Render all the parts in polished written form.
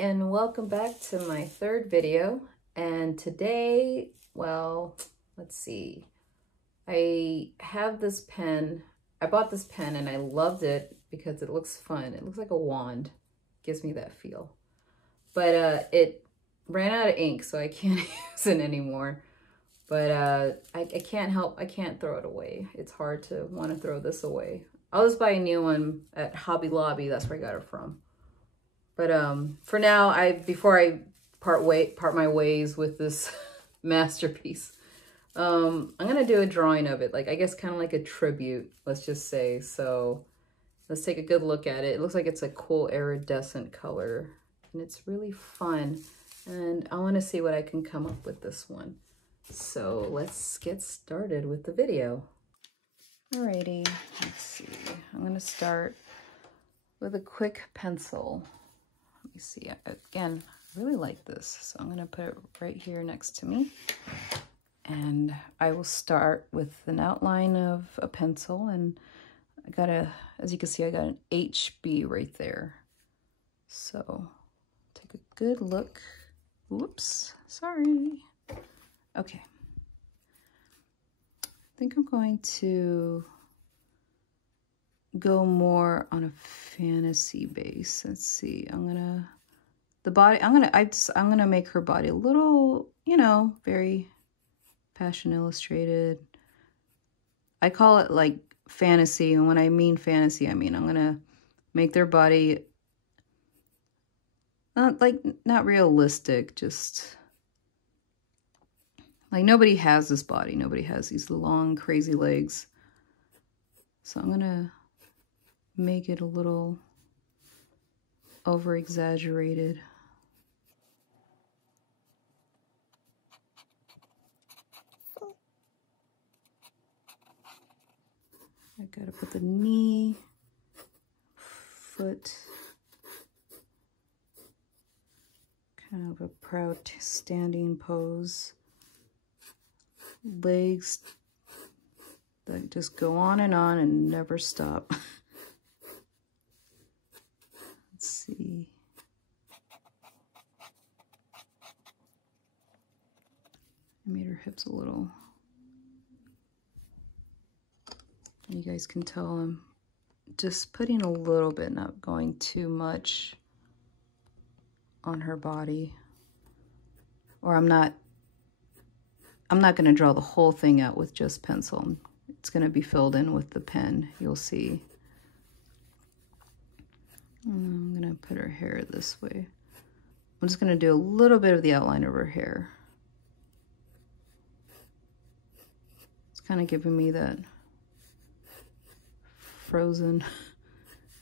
and welcome back to my third video. And today, well, let's see. I have this pen. I bought this pen and I loved it because it looks fun. It looks like a wand. Gives me that feel. But it ran out of ink, so I can't use it anymore. But I can't throw it away. It's hard to want to throw this away. I'll just buy a new one at Hobby Lobby. That's where I got it from. But for now, before I part my ways with this masterpiece, I'm gonna do a drawing of it, like I guess kind of like a tribute, let's just say. So let's take a good look at it. It looks like it's a cool iridescent color, and it's really fun. And I want to see what I can come up with this one. So let's get started with the video. Alrighty, let's see. I'm gonna start with a quick pencil. Let me see. Again, I really like this, so I'm gonna put it right here next to me. And I will start with an outline of a pencil, and I got as you can see, I got an HB right there. So take a good look. Whoops, sorry. Okay. I think I'm going to go more on a fantasy base. Let's see. I'm gonna make her body a little, you know, very Passion Illustrated. I call it like fantasy, and when I mean fantasy, I mean I'm gonna make their body not realistic, just like nobody has this body. Nobody has these long, crazy legs. So I'm gonna make it a little over-exaggerated. I gotta put the knee, foot, kind of a proud standing pose. Legs that just go on and never stop. Let's see. I made her hips a little. You guys can tell I'm just putting a little bit, not going too much on her body. Or I'm not going to draw the whole thing out with just pencil. It's going to be filled in with the pen, you'll see. I'm going to put her hair this way. I'm just going to do a little bit of the outline of her hair. It's kind of giving me that Frozen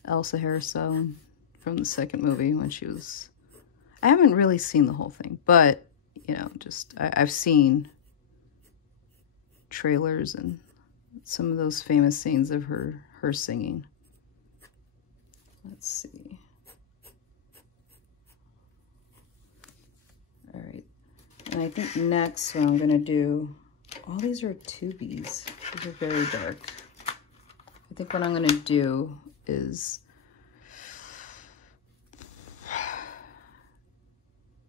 Elsa hairstyle from the second movie when she was... I haven't really seen the whole thing, but, you know, just I've seen trailers and some of those famous scenes of her singing. Let's see. All right. And I think next what I'm going to do, all these are 2Bs. These are very dark. I think what I'm going to do is,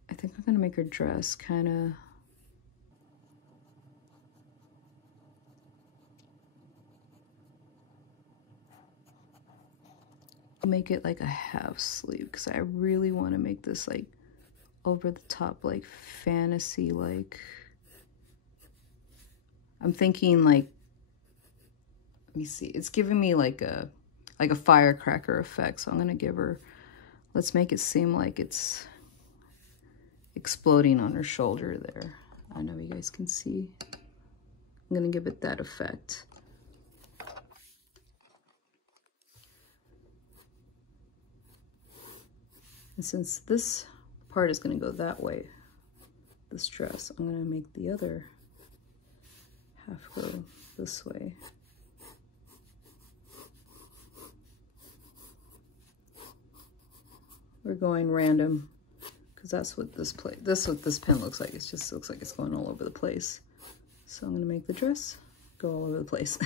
I think I'm going to make her dress kind of, make it like a half sleeve, because I really want to make this like over the top, like fantasy, like I'm thinking like, let me see, it's giving me like a firecracker effect. So I'm gonna give her, let's make it seem like it's exploding on her shoulder there. I know you guys can see. I'm gonna give it that effect. And since this part is going to go that way, this dress, I'm going to make the other half go this way. We're going random because that's what this pen looks like. It just looks like it's going all over the place. So I'm going to make the dress go all over the place.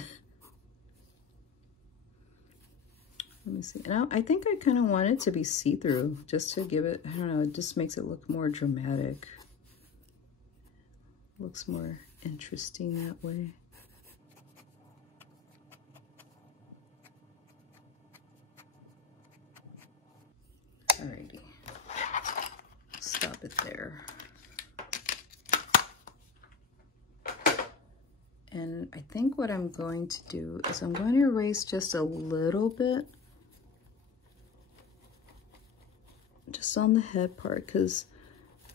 Let me see. And I think I kind of want it to be see-through just to give it, I don't know, it just makes it look more dramatic. Looks more interesting that way. Alrighty, stop it there. And I think what I'm going to do is I'm going to erase just a little bit, just on the head part, because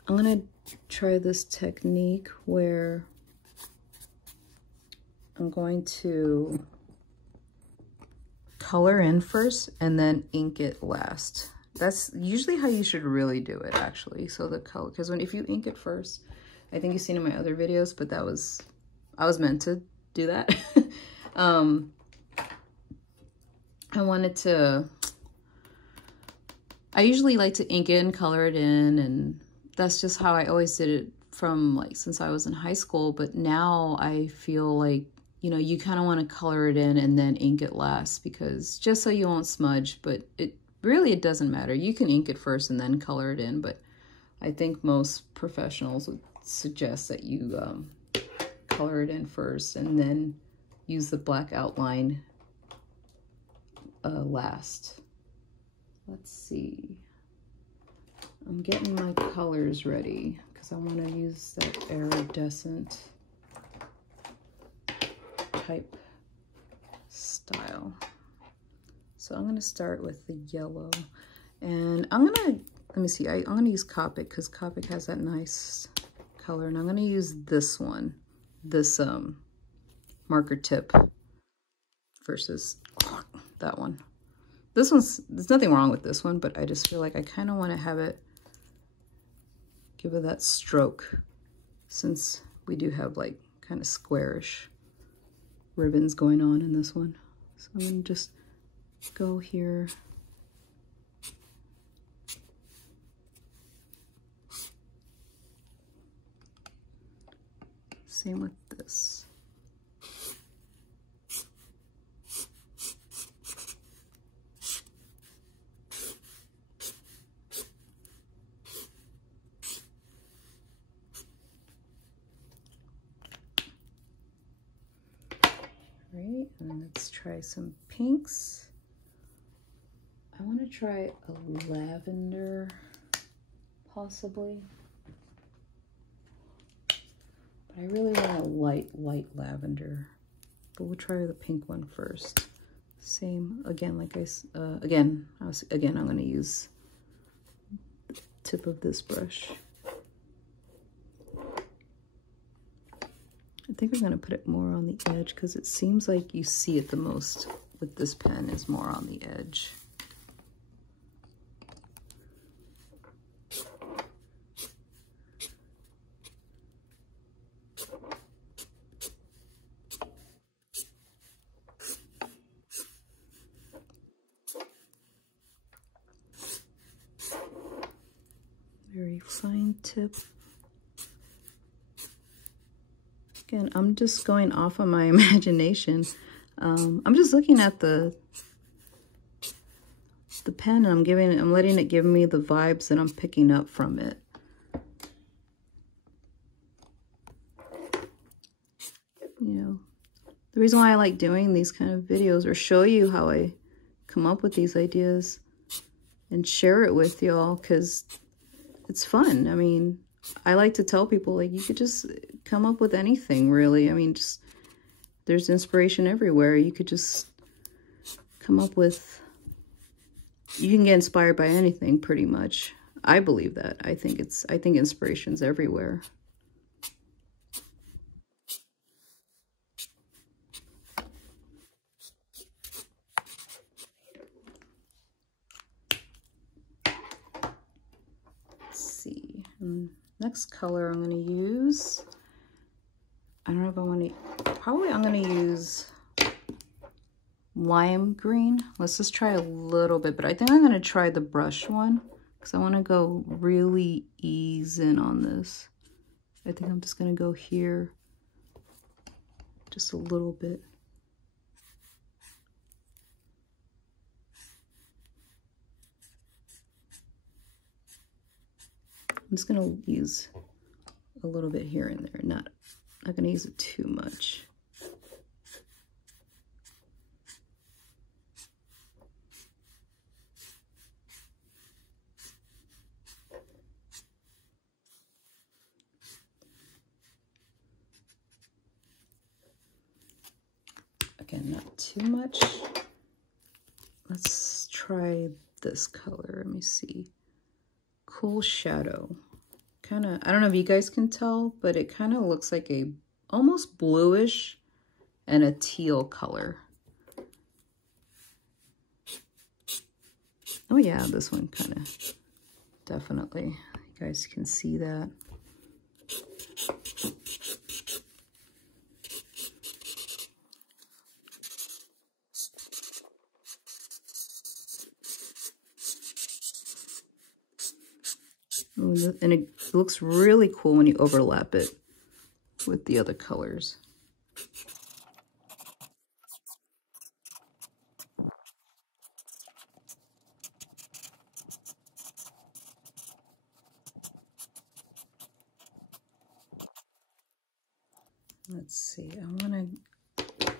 I'm gonna try this technique where I'm going to color in first and then ink it last. That's usually how you should really do it, actually. So the color, because if you ink it first, I think you've seen in my other videos, but I was meant to do that. I wanted to, I usually like to ink it and color it in, and that's just how I always did it from like since I was in high school. But now I feel like, you know, you kind of want to color it in and then ink it last, because just so you won't smudge. But it doesn't matter. You can ink it first and then color it in, but I think most professionals would suggest that you color it in first and then use the black outline last. Let's see. I'm getting my colors ready because I want to use that iridescent type style. So I'm going to start with the yellow, and I'm going to, let me see, I'm going to use Copic because Copic has that nice color, and I'm going to use this one, this marker tip versus that one. This one's, there's nothing wrong with this one, but I just feel like I kind of want to have it, give it that stroke, since we do have like kind of squarish ribbons going on in this one. So I'm going to just go here. Same with this. Right, and let's try some pinks. I want to try a lavender, possibly. But I really want a light lavender. But we'll try the pink one first. Same, again, like I'm going to use the tip of this brush. I think I'm going to put it more on the edge because it seems like you see it the most with this pen, is more on the edge. Very fine tip. Again, I'm just going off of my imagination. I'm just looking at the pen, and I'm letting it give me the vibes that I'm picking up from it. You know, the reason why I like doing these kind of videos, or show you how I come up with these ideas and share it with y'all, because it's fun. I mean, I like to tell people, like, you could just come up with anything, really. I mean, just, there's inspiration everywhere. You could just come up with, you can get inspired by anything, pretty much. I believe that. I think inspiration's everywhere. Let's see. Next color I'm going to use, I don't know if I want to, probably I'm going to use lime green. Let's just try a little bit, but I think I'm going to try the brush one because I want to go really ease in on this. I think I'm just going to go here just a little bit. I'm just gonna use a little bit here and there, not gonna use it too much. Again, not too much. Let's try this color. Let me see. Cool shadow. Kind of, I don't know if you guys can tell, but it kind of looks like a almost bluish and a teal color. Oh yeah, this one kind of, definitely. You guys can see that. And it looks really cool when you overlap it with the other colors. Let's see, I want to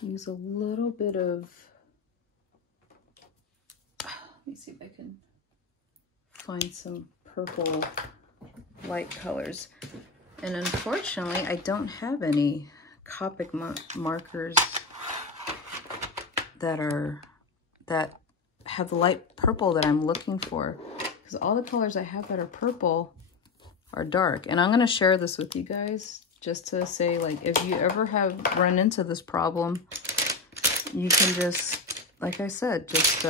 use a little bit of, let me see if I can find some purple light colors. And unfortunately, I don't have any Copic markers that have the light purple that I'm looking for, because all the colors I have that are purple are dark. And I'm going to share this with you guys just to say, like, if you ever have run into this problem, you can just, like I said, just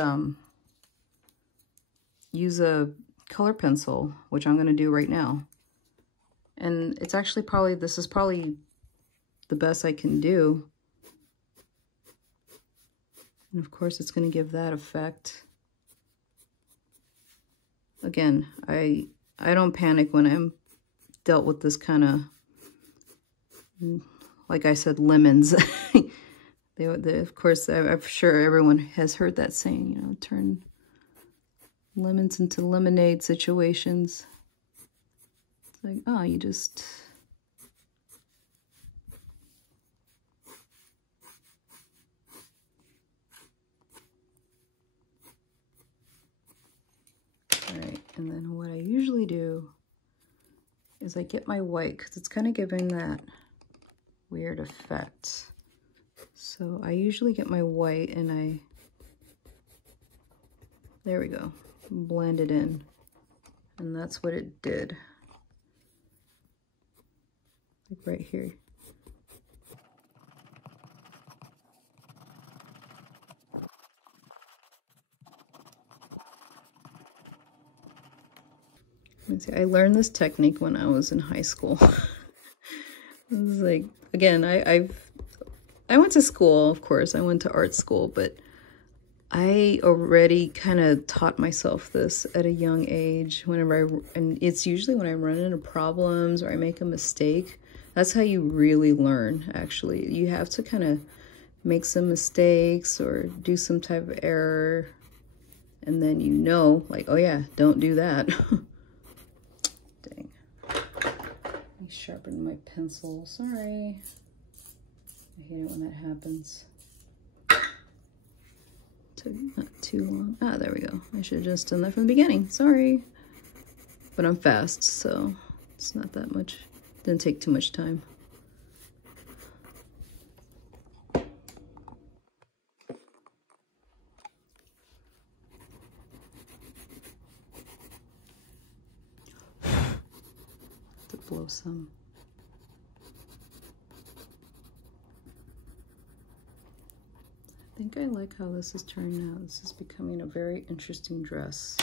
use a color pencil, which I'm going to do right now. And it's actually probably, this is probably the best I can do. And of course it's going to give that effect. Again, I don't panic when I'm dealt with this kind of, like I said, lemons. they, of course, I'm sure everyone has heard that saying, you know, turn lemons into lemonade situations. It's like, oh, you just... All right, and then what I usually do is I get my white, because it's kind of giving that weird effect. So I usually get my white and there we go, blend it in. And that's what it did. Like right here. Let's see, I learned this technique when I was in high school. It was like, again, I went to school, of course, I went to art school, but I already kind of taught myself this at a young age. And it's usually when I run into problems or I make a mistake. That's how you really learn, actually. You have to kind of make some mistakes or do some type of error. And then you know, like, oh yeah, don't do that. Dang. Let me sharpen my pencil, sorry. I hate it when that happens. Not too long. Ah, there we go. I should have just done that from the beginning. Sorry. But I'm fast, so it's not that much. Didn't take too much time. To blow some. I think I like how this is turning out. This is becoming a very interesting dress.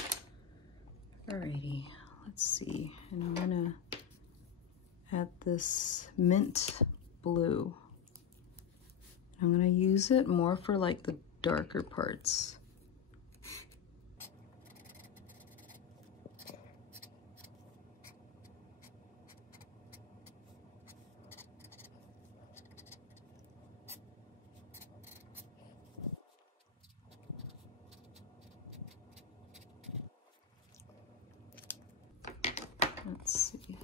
Alrighty, let's see. And I'm gonna add this mint blue. I'm gonna use it more for like the darker parts. Let's see.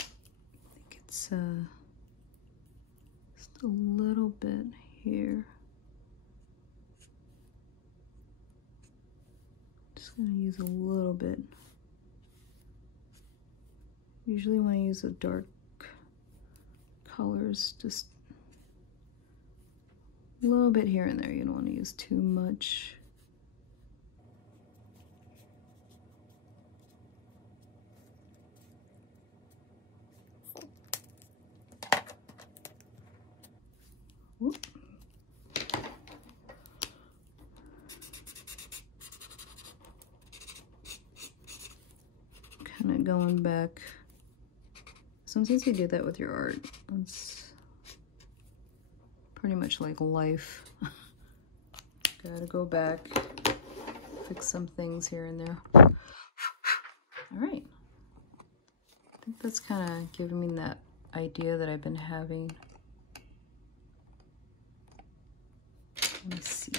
I think it's just a little bit here. Just gonna use a little bit. Usually when I use the dark colors, just a little bit here and there. You don't want to use too much. Whoop. Kind of going back. Sometimes you do that with your art. It's pretty much like life. Gotta go back, fix some things here and there. All right. I think that's kind of giving me that idea that I've been having. Let me see.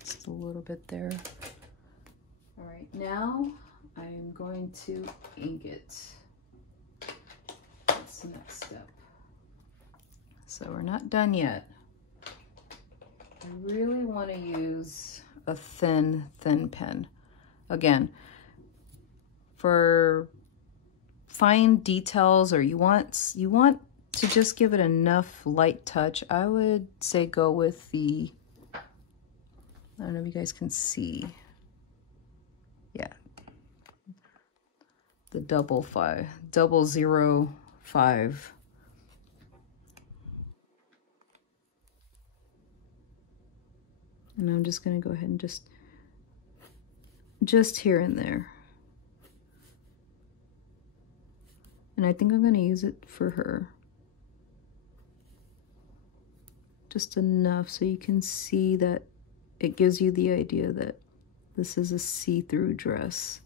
Just a little bit there. All right, now I'm going to ink it. That's the next step. So we're not done yet. I really want to use a thin pen. Again, for fine details, or you want to just give it enough light touch, I would say go with the, I don't know if you guys can see. Yeah. The 005. And I'm just going to go ahead and just here and there. And I think I'm going to use it for her. Just enough so you can see that it gives you the idea that this is a see-through dress.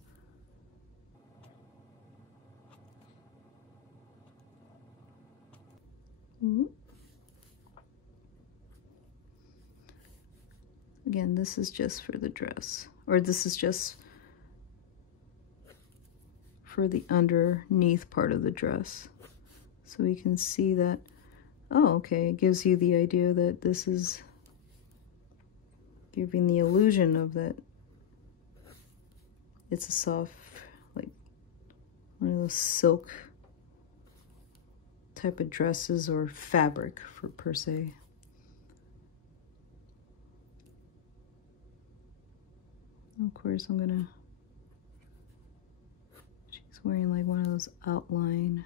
Again, this is just for the dress, or this is just for the underneath part of the dress. So we can see that, oh, okay, it gives you the idea that this is giving the illusion of that it's a soft, like one of those silk type of dresses or fabric for per se. Of course, I'm gonna, she's wearing like one of those outline.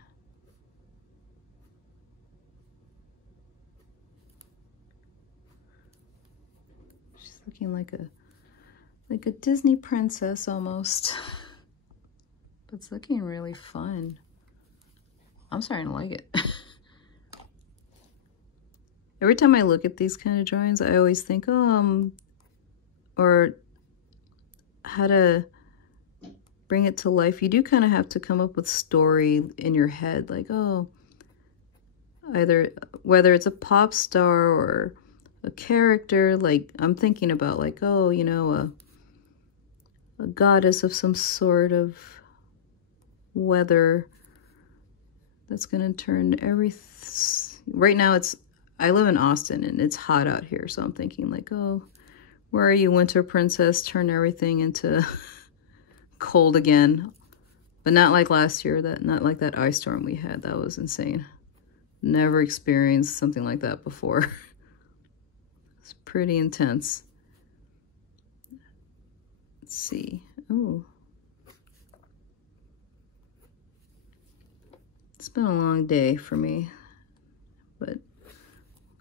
She's looking like a Disney princess almost. But it's looking really fun. I'm starting to like it. Every time I look at these kind of drawings, I always think, oh, or how to bring it to life. You do kind of have to come up with story in your head, like, oh, either whether it's a pop star or a character, like I'm thinking about like, oh, you know, a goddess of some sort of weather that's gonna turn right now I live in Austin and it's hot out here, so I'm thinking like, oh, where are you, winter princess? Turn everything into cold again. But not like last year, not like that ice storm we had. That was insane. Never experienced something like that before. It's pretty intense. Let's see. Oh. It's been a long day for me, but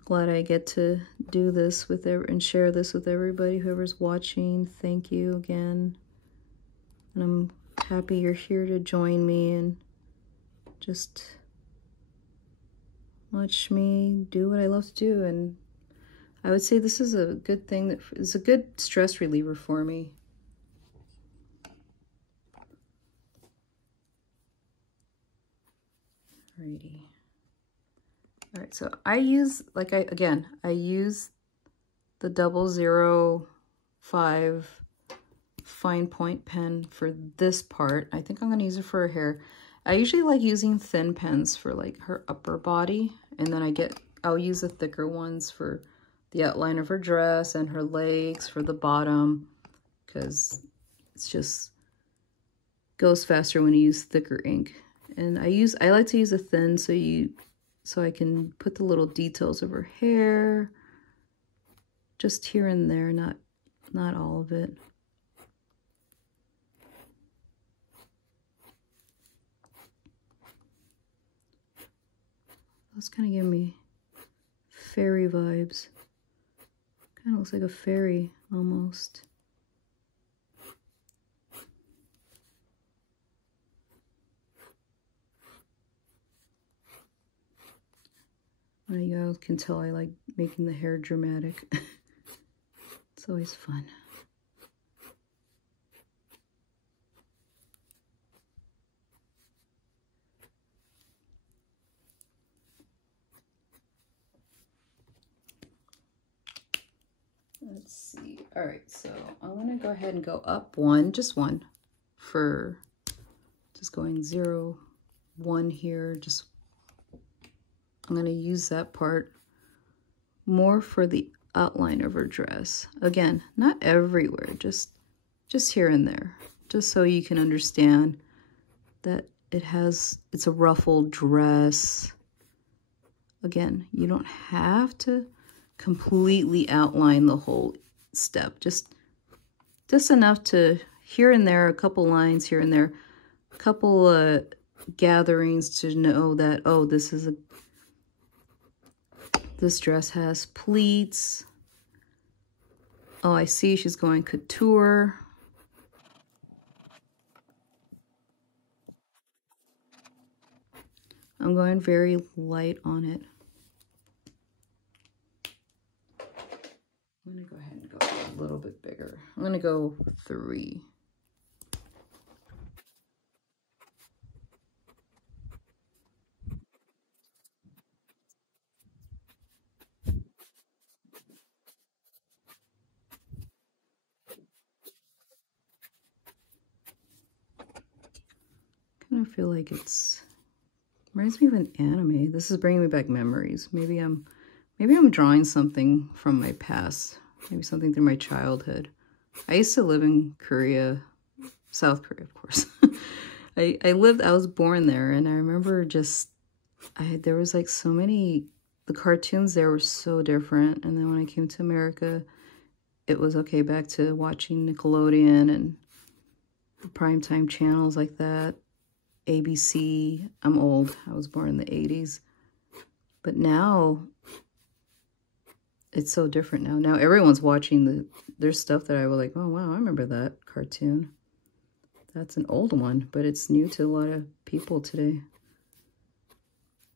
glad I get to do this with and share this with everybody, whoever's watching. Thank you again. And I'm happy you're here to join me and just watch me do what I love to do. And I would say this is a good thing, that is a good stress reliever for me. Alrighty. All right, so I use, I use the 005 fine point pen for this part. I think I'm going to use it for her hair. I usually like using thin pens for like her upper body, and then I'll use the thicker ones for the outline of her dress and her legs for the bottom, because it's just goes faster when you use thicker ink. And I like to use a thin so I can put the little details of her hair just here and there, not all of it. That's kind of giving me fairy vibes. Kind of looks like a fairy almost. You guys can tell I like making the hair dramatic. It's always fun. Let's see. All right, so I'm gonna go ahead and go up one, just one, for just going 0, 1 here. Just I'm gonna use that part more for the outline of her dress. Again, not everywhere, just here and there, just so you can understand that it's a ruffled dress. Again, you don't have to completely outline the whole step, just enough to here and there, a couple lines here and there, a couple gatherings to know that, oh, this dress has pleats. Oh, I see she's going couture. I'm going very light on it. I'm gonna go ahead and go a little bit bigger. I'm gonna go 3. Kind of feel like it's reminds me of an anime. This is bringing me back memories. Maybe I'm drawing something from my past. Maybe something through my childhood. I used to live in Korea, South Korea, of course. I was born there, and I remember there was like so many, the cartoons there were so different. And then when I came to America, it was okay, back to watching Nickelodeon and the primetime channels like that. ABC. I'm old. I was born in the 80s. But now, it's so different now. Now everyone's watching there's stuff that I was like, oh wow, I remember that cartoon. That's an old one, but it's new to a lot of people today.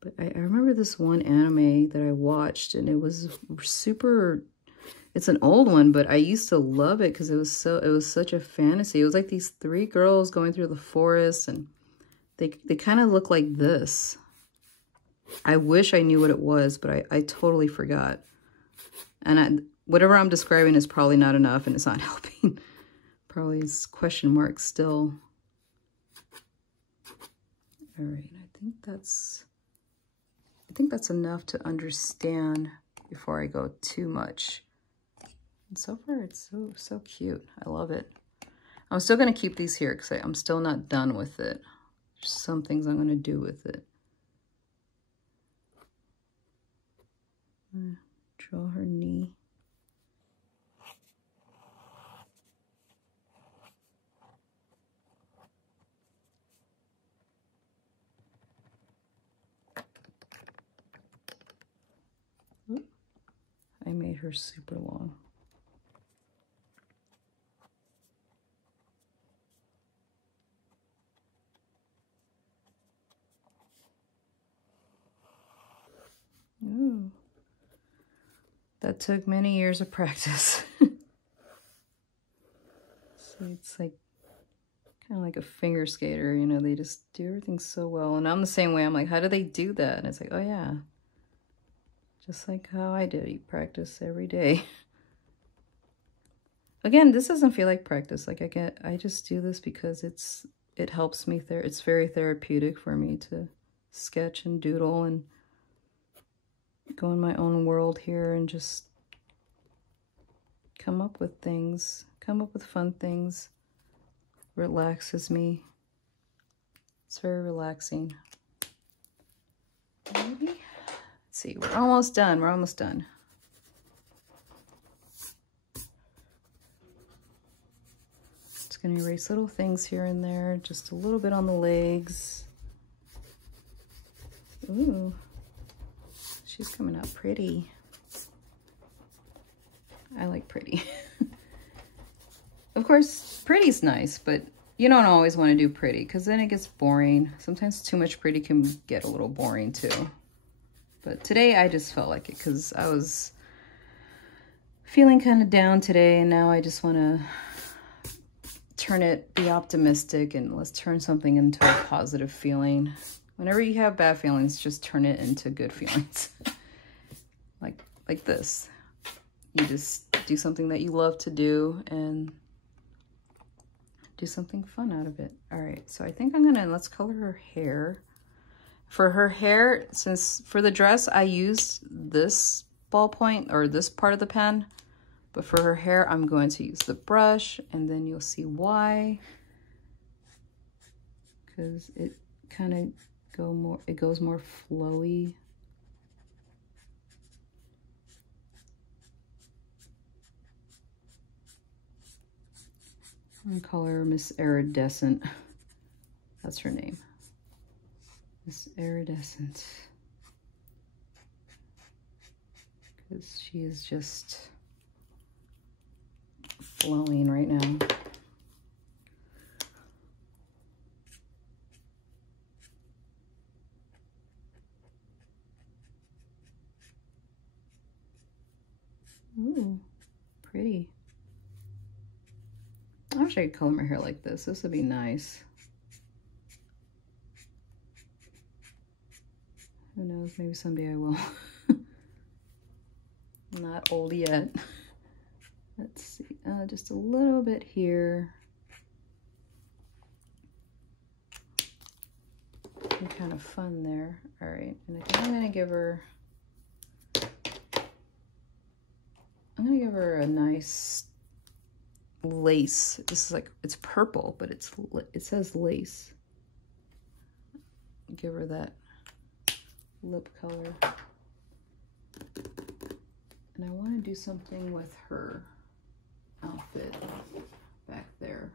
But I remember this one anime that I watched, and it was super, it's an old one, but I used to love it because it was such a fantasy. It was like these 3 girls going through the forest, and they kind of look like this. I wish I knew what it was, but I totally forgot. And whatever I'm describing is probably not enough, and it's not helping. Probably is question mark still. All right, I think that's enough to understand before I go too much. And so far, it's so cute. I love it. I'm still going to keep these here because I'm still not done with it. There's some things I'm going to do with it. Draw her knee. I made her super long. Ooh. That took many years of practice. So it's like kind of like a finger skater, you know, they just do everything so well. And I'm the same way. I'm like, how do they do that? And it's like, oh yeah, just like how I did. You practice every day. again, this doesn't feel like practice. Like I just do this because it helps me there. It's very therapeutic for me to sketch and doodle and go in my own world here and just come up with things, come up with fun things. Relaxes me. It's very relaxing. Maybe. Let's see, we're almost done. We're almost done. Just gonna erase little things here and there, just a little bit on the legs. Ooh, she's coming out pretty. I like pretty. Of course, pretty's nice, but you don't always want to do pretty because then it gets boring. Sometimes too much pretty can get a little boring too. But today I just felt like it because I was feeling kind of down today, and now I just want to be optimistic, and let's turn something into a positive feeling. Whenever you have bad feelings, just turn it into good feelings. like this. You just do something that you love to do and do something fun out of it. All right, so I think let's color her hair. For her hair, since for the dress, I used this ballpoint or this part of the pen, but for her hair, I'm going to use the brush, and then you'll see why. Because it kind of goes more flowy. I'm gonna call her Miss Iridescent. That's her name. Miss Iridescent. Because she is just flowing right now. Ooh, pretty. I wish I could color my hair like this. This would be nice. Who knows? Maybe someday I will. I'm not old yet. Let's see. Just a little bit here. And kind of fun there. All right. And I think I'm going to give her... a nice lace. This is like, it's purple, but it says lace. Give her that lip color. And I want to do something with her outfit back there.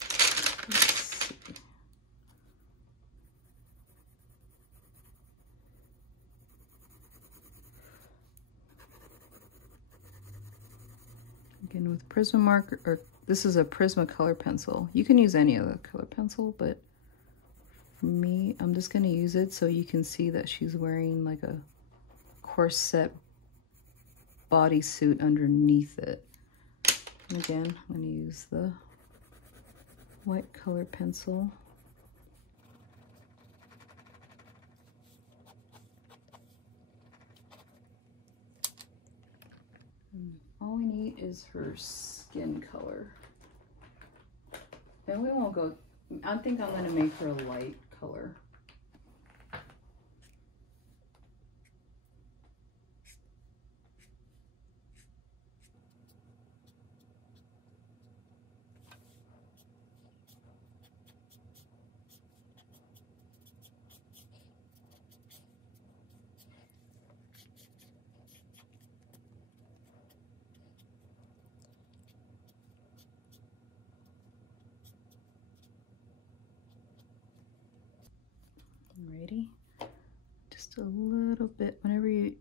Let's see. Again, with Prisma marker, or this is a Prisma color pencil. You can use any other color pencil, but for me, I'm just going to use it so you can see that she's wearing like a corset bodysuit underneath it. And again, I'm going to use the white color pencil. All we need is her skin color. And we won't go, I think I'm going to make her a light color. Alrighty, just a little bit, whenever you,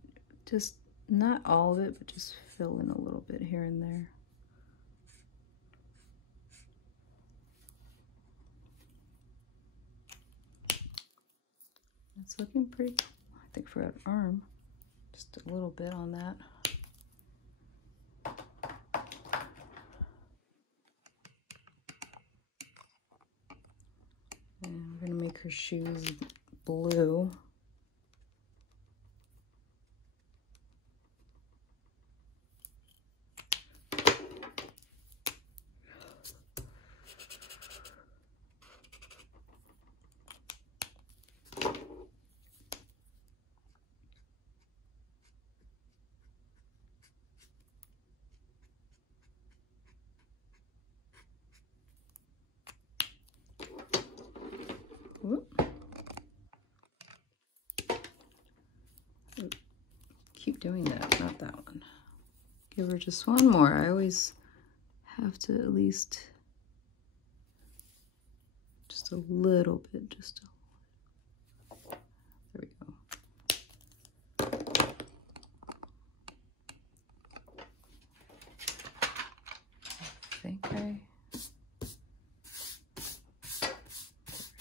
just not all of it, but just fill in a little bit here and there. It's looking pretty cool. I think for an arm, just a little bit on that. And we're gonna make her shoes blue. keep doing that, not that one. Give her just one more. I always have to at least just a little bit, just a, there we go. I think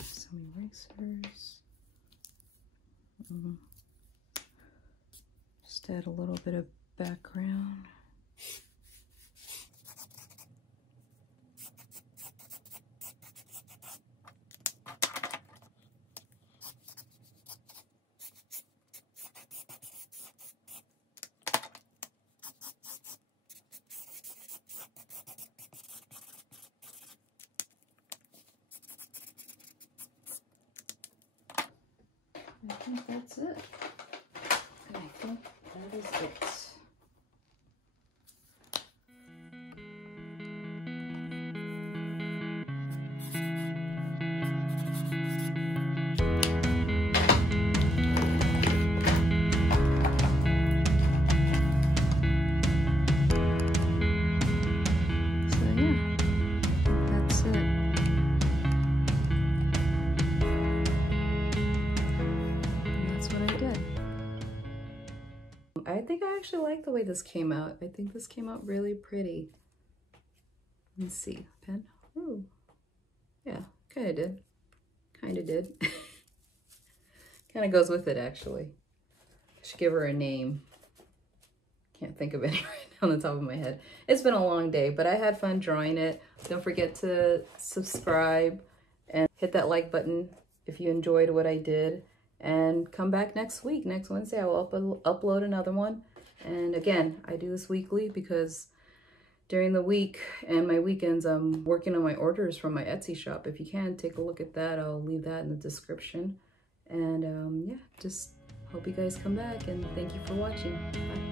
some erasers. Just add a little bit of background. I think that's it. I think that is it. I think I actually like the way this came out. I think this came out really pretty. Let's see, pen. Ooh, yeah, kind of did. Kind of did. Kind of goes with it, actually. I should give her a name. Can't think of any right now on the top of my head. It's been a long day, but I had fun drawing it. Don't forget to subscribe and hit that like button if you enjoyed what I did. And come back next week. Next Wednesday, I will upload another one. And again, I do this weekly because during the week and my weekends, I'm working on my orders from my Etsy shop. If you can, take a look at that. I'll leave that in the description. And yeah, just hope you guys come back, and thank you for watching. Bye.